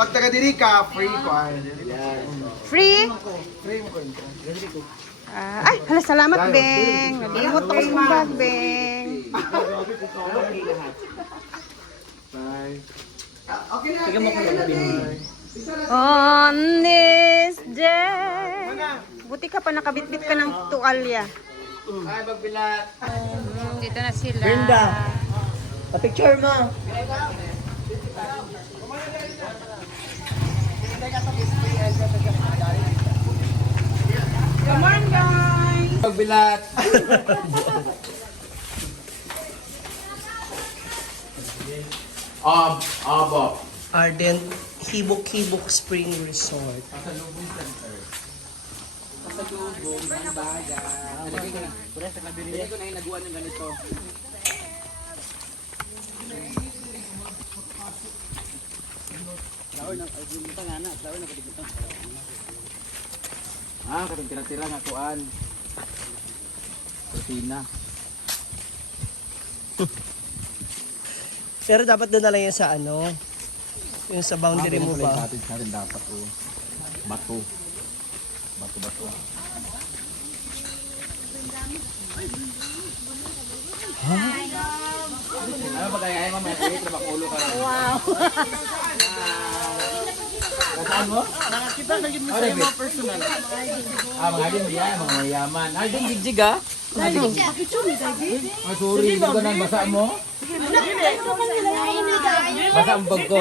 Pag taga diri ka, free ko. Free? Free mo ko. Ay, hala, salamat, Beng. Nalimot ako sa bag, Beng. Bye. Okay na. Tingnan mo kung ano pinili. On this day. Buti ka pa nakabitbit ka ng tuwalya. Ay, magbilat. Dito na sila. Brenda, pa-picture mo. Come on, guys. Magbilat. Abo. Ardent Hibok-Hibok Spring Resort. Katong tira-tira nga kuan. Cortina. Pero dapat doon na lang yun sa ano, yung sa boundary mo ba? Sa rin dapat bato. Bato. Ano ba kaya ay mamaya trabak ulo ka? Wow. Kasaan mo? Nakakita na yun sa mga personal. Mga din diyan, mga mayaman. Ay, din gigjig ah. Ay, sorry, hindi ka nang basa mo? Basa ang bag ko.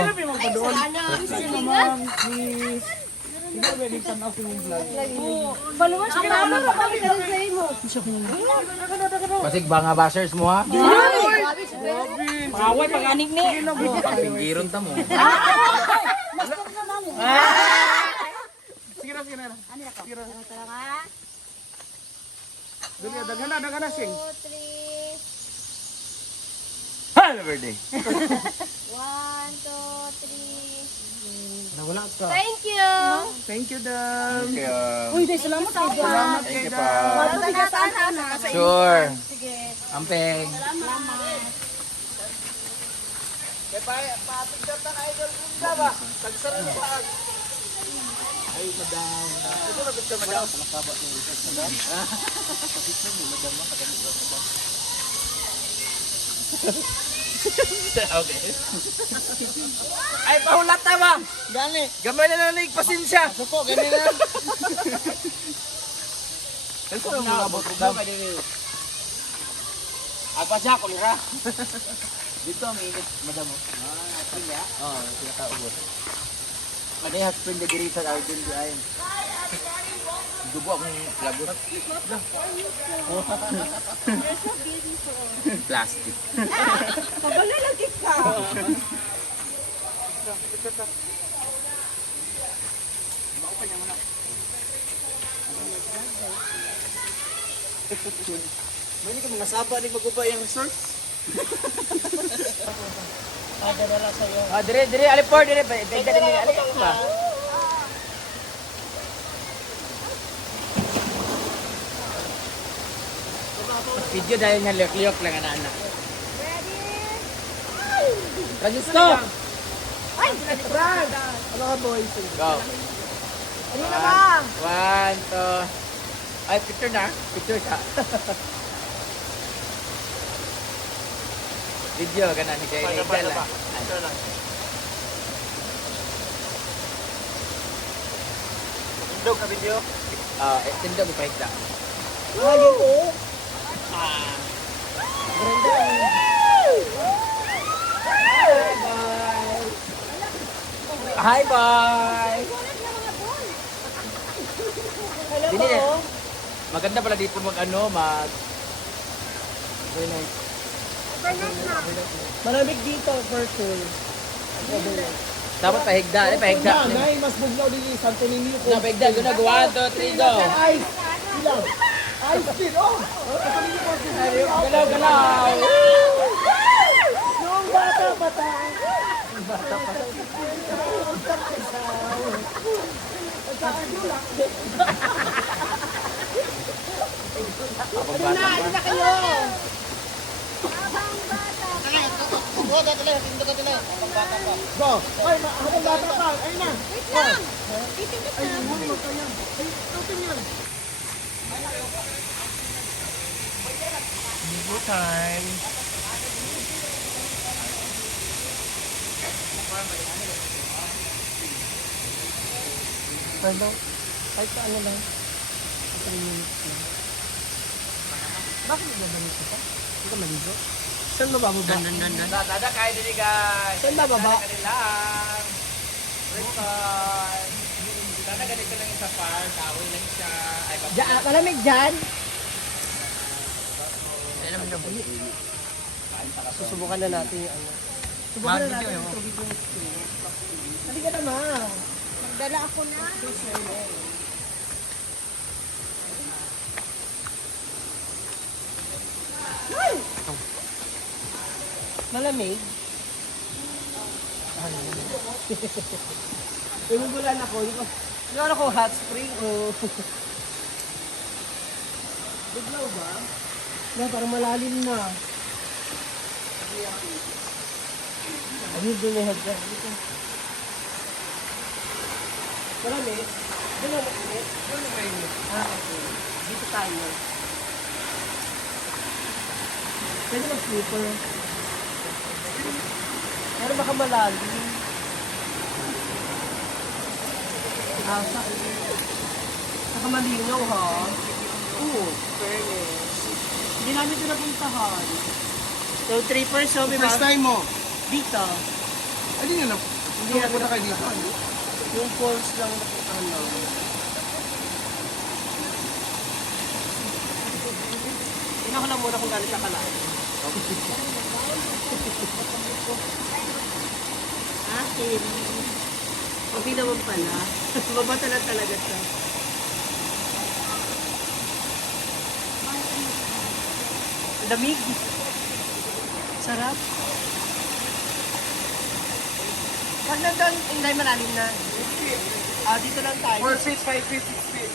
Basig ba nga bashers mo ha? Away pag-anig ni. Pinggiron ta mo. Daghan na sing. 2, 3. Happy birthday. 1, 2, 3. Wala ka. Thank you. Thank you, Dad. Okay. Uy, dahil salamat tayo. Salamat kay pa. Sige. Sure. Sige. Ampeng. Salamat. Kaya pa-picture ta na idol kung ba? Tagsaran pa. Ay, madam. Ito na picture madam. Nakabot ng research madam. Picture mo madam, kadami ba madam? Okay. Ay, pahulat na ba? Gani. Gamay na lang ng pasensya. Suko, gani na. Ito na mga madam. Agpa siya, kulira. Dito ang init, madam. Atin ya? Oo, pinakaubos. Ano yung husband na diri sa Arden di ay? Dubo akong lagot. Plastic. Pabalalagit ka. May ka mga saba ni maguba yung resort. Dala sa'yo. Dire, alipor, dire. Benta din nila. Alipor ba? Video dahil nga liyok-liyok lang ang anak. Francisco! Ano ka boys? Go. Ano na ba? 1, 2. Ay, picture na. Picture ka. Video ka na ni Kay Rachel. Tindog na video. Tindog pa higda. Ayun ko. Hi, bye! Dini na. Maganda pala dito mag very nice. Malamig dito, Virtual. Dapat pahigda, pahigda. Nay, mas bugnaw din yung Santo Niño ko. Na pahigda, go na, 1, 2, 3, go. Ice! Ilaw! Ice speed! Oh! Santo Niño ko. Galaw, galaw. Yung bata. Abang bata pa. Kayo. Oo, dati lang. Hindi ka dila. Habang bata pa. Go. Ay, habang bata pa. Ayun na. Wait lang. Titigit na. Ligo time. Pardon? Kahit pa ano lang. 3 minutes lang. Bakit nagbabanit ka pa? Hindi ka maligo? Saan mabababa? Dada kayo din guys. Saan bababa? Lang. Record. Sana ganito lang sa par. Kahoy lang siya. Ay, Malamig dyan? Susubukan na natin yung ano. Subukan na natin yung tubig yung Hindi ka naman. Magdala ako na. Malamig? Inugulan ako. Hindi ako hot spring o... Biglaw ba? Na, parang malalim na. Ayun, doon may hagdan. Malamig? Doon na malamig? Doon na mainit. Okay. Dito tayo. Pwede mag-slipper. Pero baka malalim. Saka malinaw ha. Oo, fairness. Hindi namin ito napuntahan. So, 3 so may First time mo? dito. Hindi nga na. Hindi na Punta kayo dito. yung falls lang ano. Tingnan ko lang muna kung gaano siya kalalim. Akin. Okay naman pala. Mabata na talaga siya. Lamig. Sarap. Pag nandun, hindi malalim na. Dito lang tayo. 4 feet, 5 feet, 6 feet.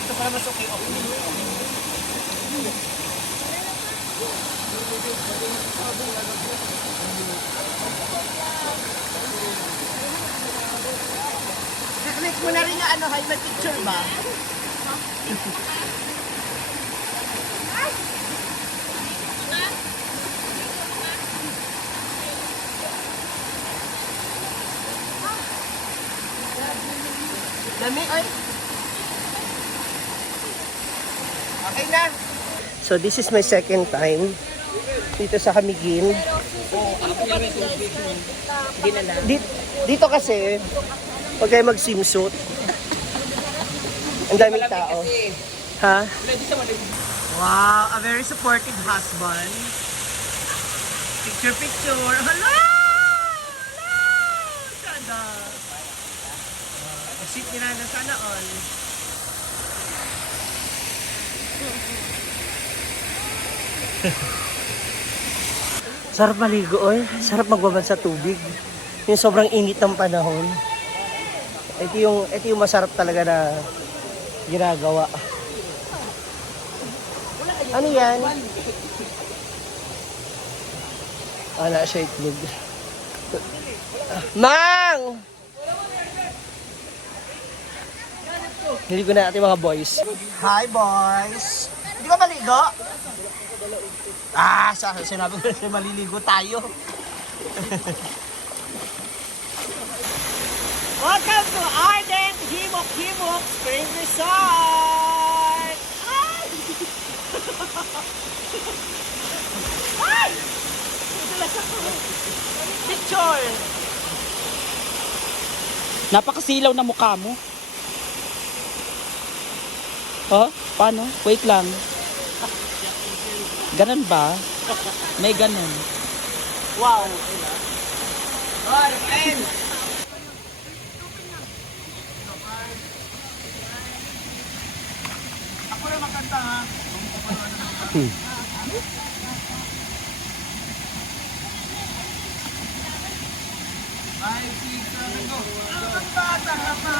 Dito para mas okay. Click mo na rin yung ano, high picture ba? Dami, oy. Okay na. So this is my second time dito sa Camiguin. Dito kasi pag kayo mag-swimsuit, ang daming tao. Ha? Wow, a very supportive husband. Picture, picture. Hello! Hello! Sada! Exit nila na sana all. Sarap maligo, oy. Sarap magbabad sa tubig. Yung sobrang init ng panahon. Ito yung masarap talaga na ginagawa. Ano yan? Wala siya itlog. Mang! Hindi ko na natin mga boys. Hi boys! Hindi ka maligo? Sinabi ko na maliligo tayo. Welcome to Ardent Himok Himok Spring Resort! Ay! Ay! Picture! Napakasilaw na mukha mo. Oh, paano? Wait lang. Ganun ba? May ganun. Wow! Ay, friend! Ako na makanta ha. Ay, sika na go. Ang bata pa.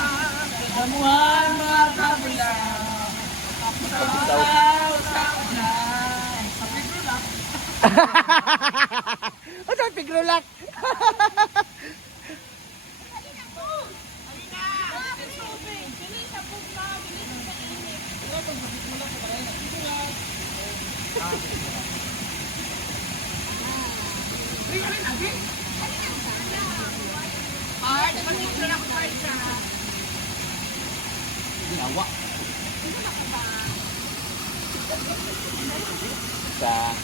Damuhan mga kabila. Sabaw sa ulan. Sa picture lang. Ano sa tigrulak? Ginawa. Sa...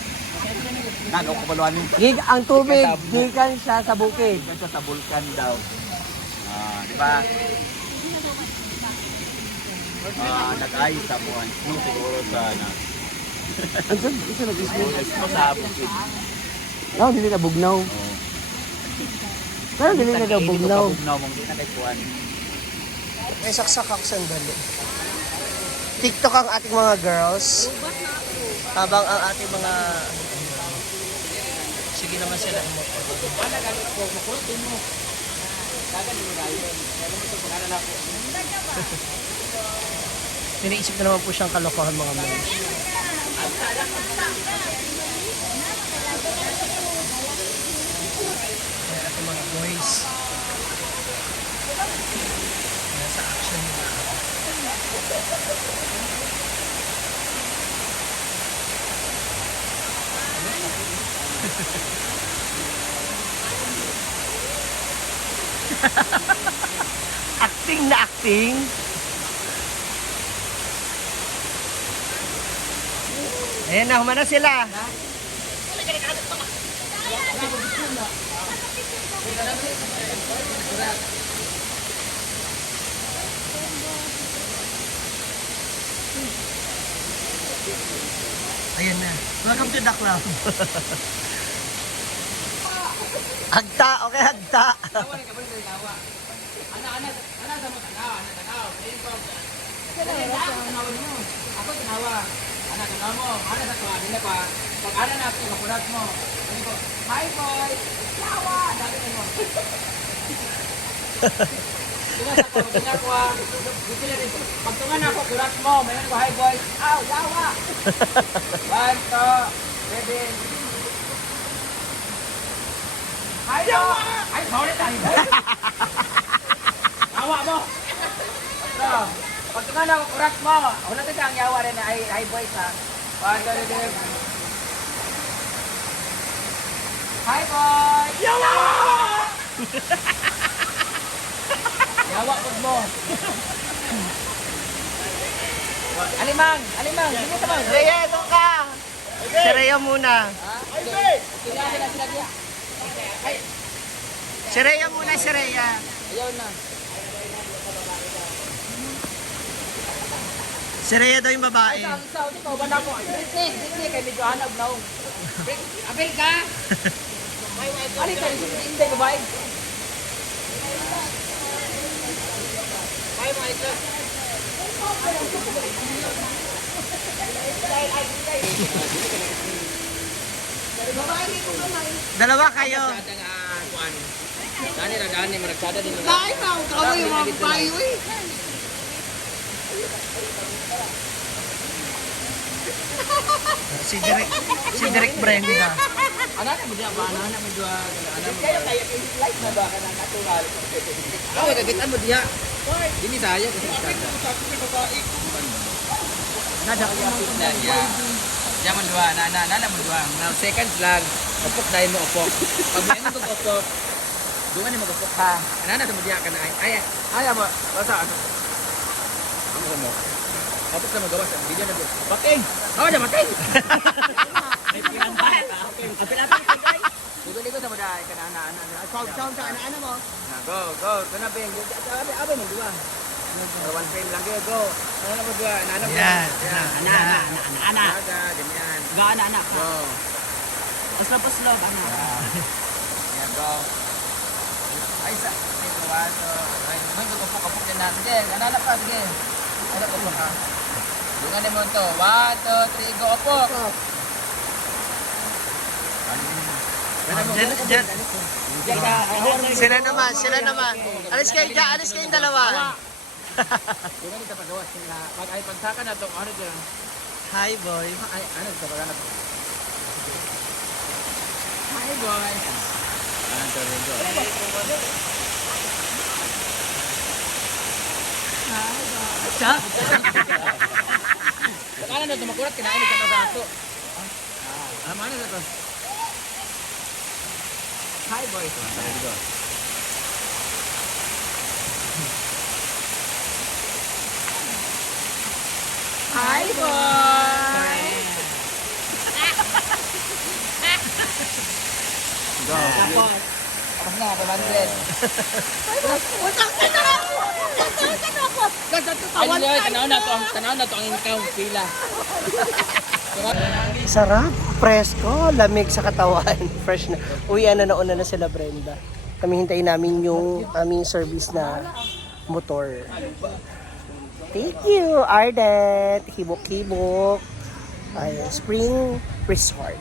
Nano ko paluan mo. Ang tubig, gikan siya sa bukid. Ito sa vulkan daw. Di ba? Nag-ayos sa buwan. Siguro sa na. Ang saan, isa nag-ismo? Ito sa bukid. Oo, dili na bugnaw. Oo. Pero dili na daw bugnaw. Bugnaw mong di na kay kuwan. Ay, saksak ako sandali. TikTok ang ating mga girls. Habang ang ating mga... Sige naman sila. Tiniisip na naman po siyang kalokohan mga mga. Ayan ating mga boys. Nasa action nila. Acting na acting. Ayan na, humana sila. Ayan na. Welcome to the club. Hagta, okay, hagta. Ako tinawa. Anak tanaw mo, ana sa tuwa nila pa. Pag ana na ako makurat mo. Sabi ko, "Hi boy." Yawa, dali mo. Tunga sa ko ginagawa. Dito na rin. Pag tunga na ako kurat mo, mayroon ko, "Hi boy." Aw, yawa. 1, 2, 3. Hi yawa. Ay, sorry tayo. Yawa mo. Ito. Pag tunga na ako kurat mo, wala ka ang yawa rin na hi boy sa. 1, 2, 3. Hi boy. Yawa. Yawa po mo. Alimang, alimang, hindi ka bang? Rhea, ito ka. Si Rhea muna. Si Rhea muna, si Rhea. Ayaw na. Si Rhea daw yung babae. Ang isa, ito ba na po? Britney, kay medyo hanap na ako. Abel ka? Ano ito? Hindi ko ba? Bye, Michael. Dalawa kayo. Dani, maragsada din. Dahil na, ako yung mga payo eh. Si Direk Brenda. Anak mo diya ba? Anak mo diya. Kaya light na ba ka na natural? Ako kagitan mo diya. Dini tayo kasi nada ko na ya. Yaman dua, nana mo dua. Now seconds lang. Upok dahil mo upok. Pag may ano upok. Dungan ni mag-upok ha. Nana mo diya ka na ay mo. Basta ano? Ano mo? Tapos na magawa sa video na diya. Baking. Oh, na baking. May piran ba? Apil-apil ka guys. Ligo sa maday ka na ana. Sound sa ana mo. Go. Kana beng. Abi mo dua. One frame lang kayo, go. Ano mo dua? Ano mo? Yan. Ana. Aga, ganyan. Ga ana. Go. Paslo, ana. Yan, go. Ay, sa. Ay, kawato. Ay, magkapok-kapok yan natin. Sige, nananap pa, sige. Ano ko ka? Dungan mo ito. 1, 2, 3, go, opok. Sila naman. Alis kayong dalawa. Dungan ito pagawa sila. Pag ay pagsaka na ito, ano dyan? Hi, boy. Ay, ano ito pagana ito? Hi, boys. Kala na tumakulat, kinain ka na gato. Ano na to? Hi, boys. Very good. Hi, boy! Tapos na, 500. Tanaw na to ang income pila. Sarap, presko, lamig sa katawan, fresh na. Uwian na nauna na sila Brenda. Kami hintayin namin yung aming service na motor. Thank you, Ardet, Hibok-Hibok, ay, Spring Resort.